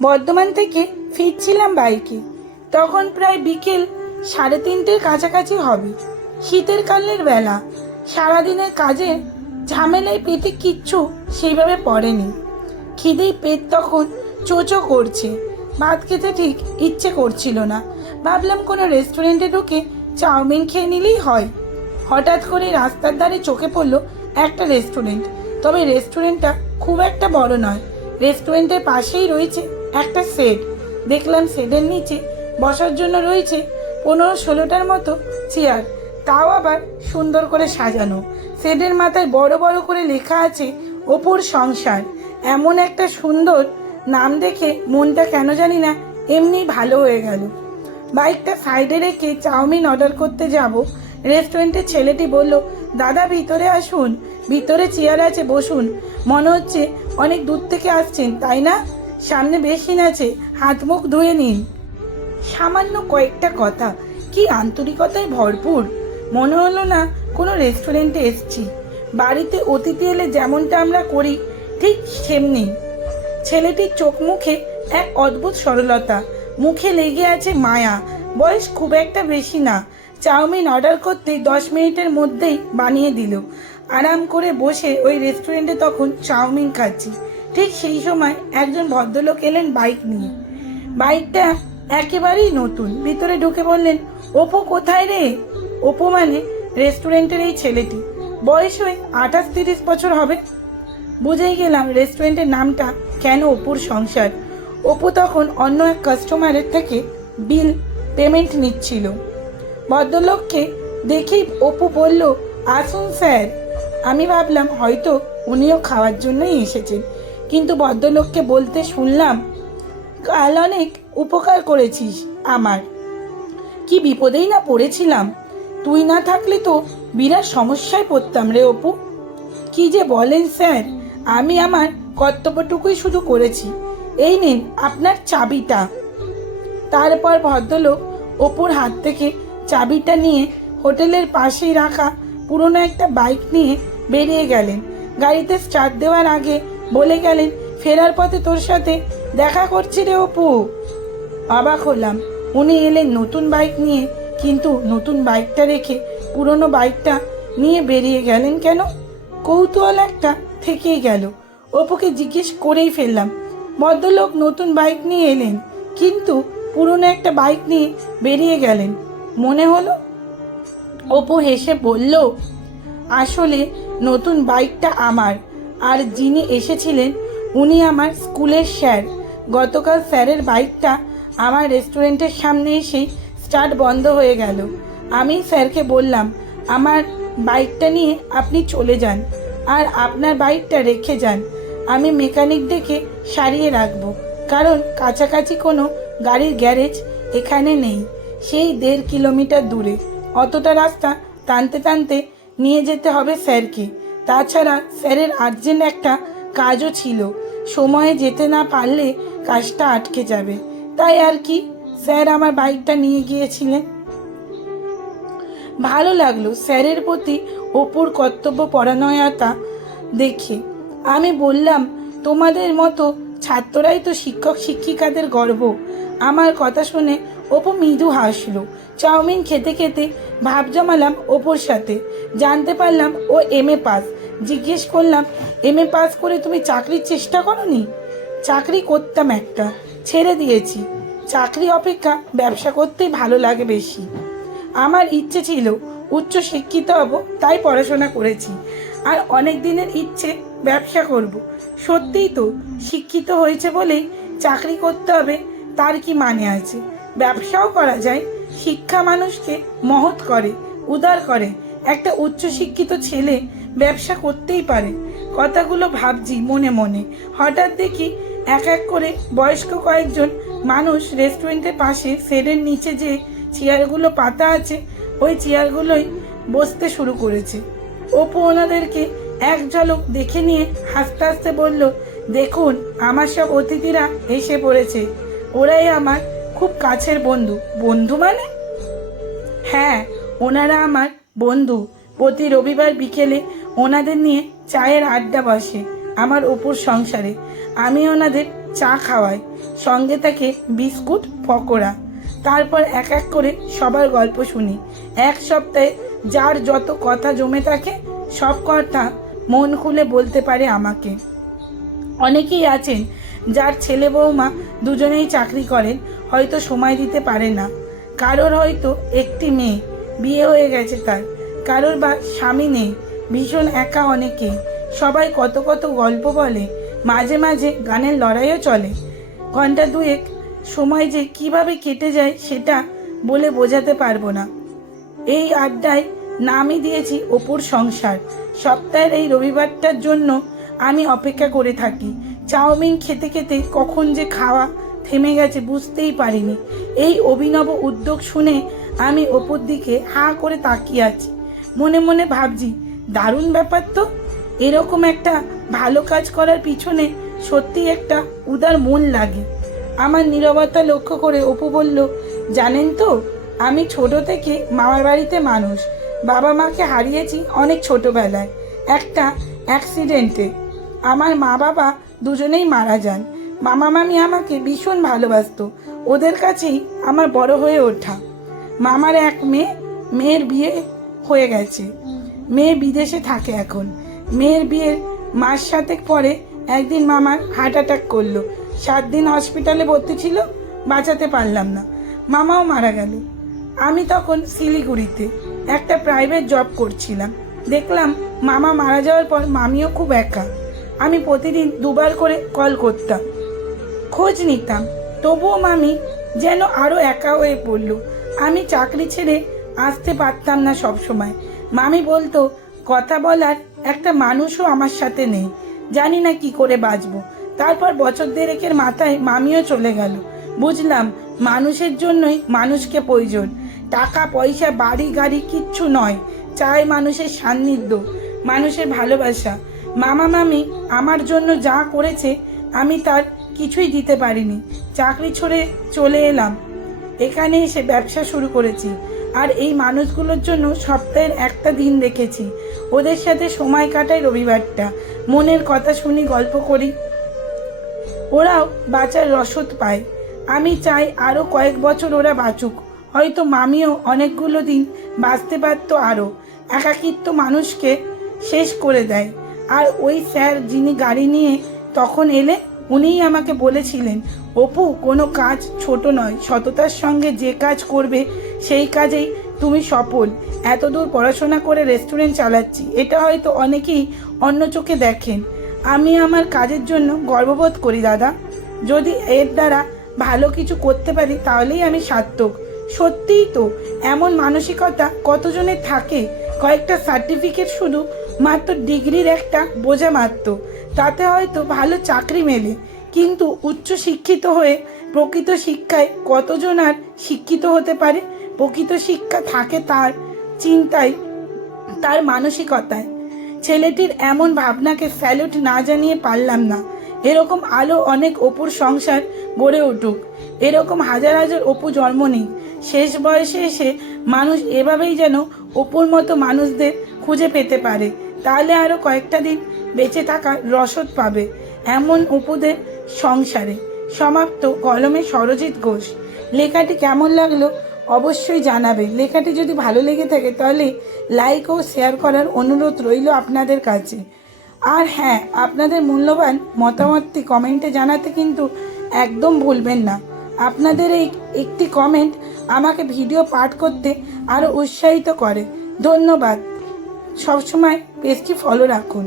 বর্ধমান থেকে ফিরছিলাম বাইকে। তখন প্রায় বিকেল 3:30-র কাছাকাছি হবে। শীতের কালের বেলা। সারাদিনের কাজে ঝামেলায় পেটে কিচ্ছু সেইভাবে পড়েনি। খিদেই পেট তখন চোচো করছে। ভাত খেতে ঠিক ইচ্ছে করছিল না। ভাবলাম কোনো রেস্টুরেন্টে ঢুকে চাউমিন খেয়ে নিলেই হয়। হঠাৎ করে রাস্তার ধারে চোখে পড়লো একটা রেস্টুরেন্ট। তবে রেস্টুরেন্টটা খুব একটা বড় নয়। রেস্টুরেন্টের পাশেই রয়েছে একটা শেড। দেখলাম শেডের নিচে বসার জন্য রয়েছে 15-16টার মতো চেয়ার, তাও আবার সুন্দর করে সাজানো। শেডের মাথায় বড় বড় করে লেখা আছে অপুর সংসার। এমন একটা সুন্দর নাম দেখে মনটা কেন জানি না এমনি ভালো হয়ে গেল। বাইকটা সাইডে রেখে চাউমিন অর্ডার করতে যাব। রেস্টুরেন্টের ছেলেটি বলল, দাদা ভিতরে আসুন, ভিতরে চেয়ার আছে, বসুন। মনে হচ্ছে অনেক দূর থেকে আসছেন, তাই না? সামনে বেসিন আছে, হাত মুখ ধুয়ে নিন। সামান্য কয়েকটা কথা কি আন্তরিকতায় ভরপুর। মনে হলো না কোনো রেস্টুরেন্টে এসেছি। বাড়িতে অতিথি এলে যেমনটা আমরা করি ঠিক সেমনি। ছেলেটির চোখ মুখে এক অদ্ভুত সরলতা, মুখে লেগে আছে মায়া। বয়স খুব একটা বেশি না। চাউমিন অর্ডার করতে 10 মিনিটের মধ্যেই বানিয়ে দিল। আরাম করে বসে ওই রেস্টুরেন্টে তখন চাউমিন খাচ্ছি। ঠিক সেই সময় একজন ভদ্রলোক এলেন বাইক নিয়ে। বাইকটা একেবারেই নতুন। ভিতরে ঢুকে বললেন, অপু কোথায় রে? অপু মানে রেস্টুরেন্টের এই ছেলেটি। বয়স ওই 28-30 বছর হবে। বুঝেই গেলাম রেস্টুরেন্টের নামটা কেন অপুর সংসার। অপু তখন অন্য এক কাস্টমারের থেকে বিল পেমেন্ট নিচ্ছিল। ভদ্রলোককে দেখেই অপু বলল, আসুন স্যার। আমি ভাবলাম হয়তো উনিও খাওয়ার জন্যই এসেছেন, কিন্তু ভদ্রলোককে বলতে শুনলাম, কাল অনেক উপকার করেছিস আমার। কি বিপদেই না পড়েছিলাম। তুই না থাকলে তো বিরাট সমস্যায় পড়তাম রে অপু। কি যে বলেন স্যার, আমি আমার কর্তব্যটুকুই শুধু করেছি। এই নিন আপনার চাবিটা। তারপর ভদ্রলোক অপুর হাত থেকে চাবিটা নিয়ে হোটেলের পাশেই রাখা পুরনো একটা বাইক নিয়ে বেরিয়ে গেলেন। গাড়িতে স্টার্ট দেওয়ার আগে বলে গেলেন, ফেরার পথে তোর সাথে দেখা করছি রে অপু। অবাক হলাম। উনি এলেন নতুন বাইক নিয়ে, কিন্তু নতুন বাইকটা রেখে পুরনো বাইকটা নিয়ে বেরিয়ে গেলেন কেন? কৌতূহল একটা থেকেই গেল। অপুকে জিজ্ঞেস করেই ফেললাম, ভদ্রলোক নতুন বাইক নিয়ে এলেন, কিন্তু পুরনো একটা বাইক নিয়ে বেরিয়ে গেলেন মনে হলো। অপু হেসে বলল, আসলে নতুন বাইকটা আমার, আর যিনি এসেছিলেন উনি আমার স্কুলের স্যার। গতকাল স্যারের বাইকটা আমার রেস্টুরেন্টের সামনে এসেই স্টার্ট বন্ধ হয়ে গেল। আমি স্যারকে বললাম, আমার বাইকটা নিয়ে আপনি চলে যান, আর আপনার বাইকটা রেখে যান। আমি মেকানিক ডেকে সারিয়ে রাখবো, কারণ কাছাকাছি কোনো গাড়ির গ্যারেজ এখানে নেই। সেই 1.5 কিলোমিটার দূরে। অতটা রাস্তা টানতে টানতে নিয়ে যেতে হবে স্যারকে। তাছাড়া স্যারের আর্জেন্ট একটা কাজও ছিল। সময়ে যেতে না পারলে কাজটা আটকে যাবে। তাই আর কি, স্যার আমার বাইকটা নিয়ে গিয়েছিলেন। ভালো লাগলো স্যারের প্রতি অপুর কর্তব্য পরায়ণতা দেখে। আমি বললাম, তোমাদের মতো ছাত্ররাই তো শিক্ষক শিক্ষিকাদের গর্ব। আমার কথা শুনে অপু মৃদু হাসলো। চাউমিন খেতে খেতে ভাব জমালাম অপুর সাথে। জানতে পারলাম ও MA পাস। জিজ্ঞেস করলাম, MA পাস করে তুমি চাকরির চেষ্টা করোনি? চাকরি করতাম একটা, ছেড়ে দিয়েছি। চাকরি অপেক্ষা ব্যবসা করতেই ভালো লাগে বেশি। আমার ইচ্ছে ছিল উচ্চ শিক্ষিত হব, তাই পড়াশোনা করেছি। আর অনেক দিনের ইচ্ছে ব্যবসা করব। সত্যিই তো, শিক্ষিত হয়েছে বলেই চাকরি করতে হবে তার কি মানে আছে? ব্যবসাও করা যায়। শিক্ষা মানুষকে মহৎ করে, উদার করে। একটা উচ্চশিক্ষিত ছেলে ব্যবসা করতেই পারে। কথাগুলো ভাবছি মনে মনে। হঠাৎ দেখি এক এক করে বয়স্ক কয়েকজন মানুষ রেস্টুরেন্টের পাশে শেডের নিচে যে চেয়ারগুলো পাতা আছে ওই চেয়ারগুলোই বসতে শুরু করেছে। অপু ওনাদেরকে এক ঝলক দেখে নিয়ে হাসতে হাসতে বলল, দেখুন আমার সব অতিথিরা এসে পড়েছে। ওরাই আমার খুব কাছের বন্ধু। বন্ধু মানে? হ্যাঁ, ওনারা আমার বন্ধু। প্রতি রবিবার বিকেলে ওনাদের নিয়ে চায়ের আড্ডা বসে আমার অপুর সংসারে। আমি ওনাদের চা খাওয়ায়, সঙ্গে থাকে বিস্কুট পকোড়া। তারপর এক এক করে সবার গল্প শুনি। এক সপ্তাহে যার যত কথা জমে থাকে সব কথা মন খুলে বলতে পারে আমাকে। অনেকেই আছেন যার ছেলে বৌমা দুজনেই চাকরি করেন, হয়তো সময় দিতে পারে না। কারোর হয়তো একটি মেয়ে, বিয়ে হয়ে গেছে তার, কারোর বা স্বামী নেই, ভীষণ একা অনেকে। সবাই কত কত গল্প বলে, মাঝে মাঝে গানের লড়াইও চলে। ঘন্টা দুয়েক সময় যে কিভাবে কেটে যায় সেটা বলে বোঝাতে পারবো না। এই আড্ডায় নামই দিয়েছি অপুর সংসার। সপ্তাহের এই রবিবারটার জন্য আমি অপেক্ষা করে থাকি। চাউমিন খেতে খেতে কখন যে খাওয়া থেমে গেছে বুঝতেই পারিনি। এই অভিনব উদ্যোগ শুনে আমি অপুর দিকে হাঁ করে তাকিয়ে আছি। মনে মনে ভাবছি, দারুণ ব্যাপার তো। এরকম একটা ভালো কাজ করার পিছনে সত্যি একটা উদার মন লাগে। আমার নীরবতা লক্ষ্য করে অপু বলল, জানেন তো, আমি ছোট থেকে মামার বাড়িতে মানুষ। বাবা মাকে হারিয়েছি অনেক ছোটবেলায় একটা অ্যাক্সিডেন্টে। আমার মা বাবা দুজনেই মারা যান। মামা মামি আমাকে ভীষণ ভালোবাসতো, ওদের কাছেই আমার বড় হয়ে ওঠা। মামার এক মেয়ের বিয়ে হয়ে গেছে, মেয়ে বিদেশে থাকে এখন। মেয়ের বিয়ের মাস সাতেক পরে একদিন মামার হার্ট অ্যাটাক করলো। 7 দিন হসপিটালে ভর্তি ছিল, বাঁচাতে পারলাম না, মামাও মারা গেল। আমি তখন শিলিগুড়িতে একটা প্রাইভেট জব করছিলাম। দেখলাম মামা মারা যাওয়ার পর মামিও খুব একা। আমি প্রতিদিন 2বার করে কল করতাম, খোঁজ নিতাম, তবুও মামি যেন আরও একা হয়ে পড়ল। আমি চাকরি ছেড়ে আসতে পারতাম না সব সময়। মামি বলতো, কথা বলার একটা মানুষও আমার সাথে নেই, জানি না কি করে বাঁচবো। তারপর বছর দেড়েকের মাথায় মামিও চলে গেল। বুঝলাম মানুষের জন্যই মানুষকে প্রয়োজন। টাকা পয়সা বাড়ি গাড়ি কিচ্ছু নয়, চাই মানুষের সান্নিধ্য, মানুষের ভালোবাসা। মামা মামি আমার জন্য যা করেছে আমি তার কিছুই দিতে পারিনি। চাকরি ছেড়ে চলে এলাম, এখানে এসে ব্যবসা শুরু করেছি। আর এই মানুষগুলোর জন্য সপ্তাহের একটা দিন রেখেছি। ওদের সাথে সময় কাটাই রবিবারটা, মনের কথা শুনি, গল্প করি, ওরাও বাঁচার রসদ পায়। আমি চাই আরও কয়েক বছর ওরা বাঁচুক, হয়তো মামিও অনেকগুলো দিন বাঁচতে পারতো আরও। একাকিত্ব মানুষকে শেষ করে দেয়। আর ওই স্যার যিনি গাড়ি নিয়ে তখন এলে, উনিই আমাকে বলেছিলেন, অপু, কোনো কাজ ছোট নয়, সততার সঙ্গে যে কাজ করবে সেই কাজেই তুমি সফল। এতদূর পড়াশোনা করে রেস্টুরেন্ট চালাচ্ছি, এটা হয়তো অনেকেই অন্য চোখে দেখেন। আমি আমার কাজের জন্য গর্ববোধ করি দাদা। যদি এর দ্বারা ভালো কিছু করতে পারি তাহলেই আমি সার্থক। সত্যিই তো, এমন মানসিকতা কতজনের থাকে। কয়েকটা সার্টিফিকেট শুধু মাত্র ডিগ্রির একটা বোঝা মাত্র, তাতে হয়তো ভালো চাকরি মেলে, কিন্তু উচ্চ শিক্ষিত হয়ে প্রকৃত শিক্ষায় কতজন আর শিক্ষিত হতে পারে? প্রকৃত শিক্ষা থাকে তার চিন্তায়, তার মানসিকতায়। ছেলেটির এমন ভাবনাকে স্যালুট না জানিয়ে পারলাম না। এরকম আলো অনেক অপুর সংসার গড়ে উঠুক, এরকম হাজার হাজার অপু জন্ম নিক। শেষ বয়সে এসে মানুষ এভাবেই যেন অপুর মতো মানুষদের খুঁজে পেতে পারে, তাহলে আরও কয়েকটা দিন বেঁচে থাকার রসদ পাবে এমন অপুদের সংসারে। সমাপ্ত। কলমে সরজিৎ ঘোষ। লেখাটি কেমন লাগলো অবশ্যই জানাবে। লেখাটি যদি ভালো লেগে থাকে তাহলে লাইক ও শেয়ার করার অনুরোধ রইল আপনাদের কাছে। আর হ্যাঁ, আপনাদের মূল্যবান মতামতটি কমেন্টে জানাতে কিন্তু একদম ভুলবেন না। আপনাদের এই একটি কমেন্ট আমাকে ভিডিও পাঠ করতে আরও উৎসাহিত করে। ধন্যবাদ। সবসময় পেজটি ফলো রাখুন।